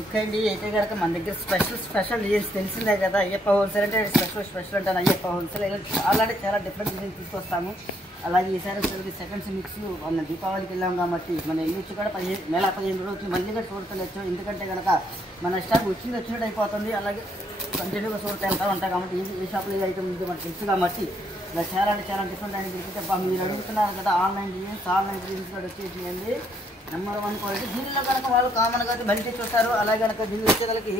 Okay అండి, అయితే కనుక మన దగ్గర స్పెషల్ డిజైన్స్ తెలిసిందే కదా. అయ్యప్ప హోల్సేల్ అంటే స్పెషల్ అంటాను. అయ్యప్ప హోల్సేల్ చాలా అంటే చాలా డిఫరెంట్ డిజైన్స్ తీసుకొస్తాము. అలాగే ఈసారి సెకండ్స్ మిక్స్ మన దీపావళికి వెళ్ళాం కాబట్టి మన ఇల్లు వచ్చి కూడా 15 రోజులు మళ్ళీ కూడా చూడతలు వచ్చాం. ఎందుకంటే కనుక మన స్టాక్ వచ్చినట్టు అయిపోతుంది. అలాగే కంటిన్యూగా చూడతా వెళ్తూ ఉంటాం కాబట్టి ఏ షాప్లో ఏ ఐటమ్ ఉంది మనకు తెలుసు కాబట్టి ఇలా చాలా అంటే చాలా డిఫరెంట్ అయిన దొరికితే మీరు అడుగుతున్నారు కదా ఆన్లైన్ డిజైన్స్ కూడా వచ్చేసిందండి. Number 1 quality. దీనిలో కనుక వాళ్ళు కామన్గా అయితే మల్టీ చూస్తారు. అలాగే కనుక దీనిలో వచ్చేదానికి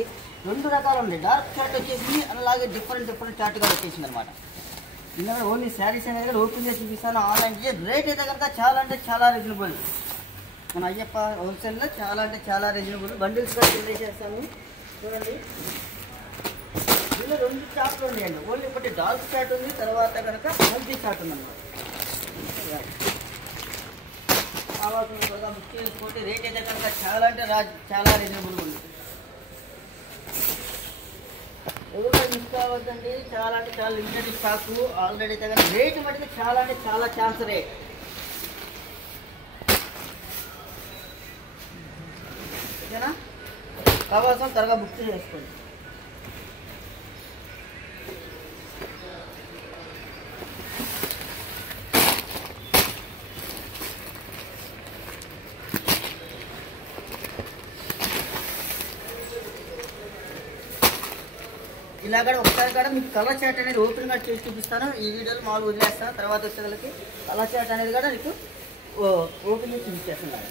2 రకాలు ఉంది. డార్క్ చార్ట్ వచ్చేసింది, అలాగే డిఫరెంట్ చార్ట్గా వచ్చేసింది అనమాట. ఇందులో ఓన్లీ శారీస్ అనేది ఓపెన్ చేసి చూపిస్తాను. ఆన్లైన్ రేట్ అయితే కనుక చాలా అంటే చాలా రీజనబుల్. మన అయ్యప్ప హోల్సేల్లో చాలా అంటే చాలా రీజనబుల్. బండిల్స్ కూడా కింద చేస్తాము చూడండి. దీనిలో 2 చార్ట్లు ఉన్నాయండి. ఓన్లీ ఒకటి డార్క్ చార్ట్ ఉంది, తర్వాత కనుక మల్టీ చార్ట్ ఉందన్నమాట. కావాల్సిన బుక్ చేసుకోండి. రేట్ అయితే కనుక చాలా అంటే చాలా రీజనబుల్గా ఉంది. ఎవరు మిస్ కావద్దండి. చాలా అంటే చాలా లిమిటెడ్ స్టాక్ ఆల్రెడీ అయితే కనుక రేట్ మటుకు చాలా అంటే చాలా ఛాన్స్ రేట్. ఓకేనా? కావాల్సిన త్వరగా బుక్ చేసుకోండి. ఇలా కూడా ఒకసారి కూడా మీకు కలర్ చార్ట్ అనేది ఓపెన్ గా చేసి చూపిస్తాను. ఈ వీడియోలో మామూలు వదిలేస్తాను. తర్వాత వచ్చేదానికి కలర్ చార్ట్ అనేది కూడా మీకు ఓపెన్ చేసి చూపించేస్తున్నాను.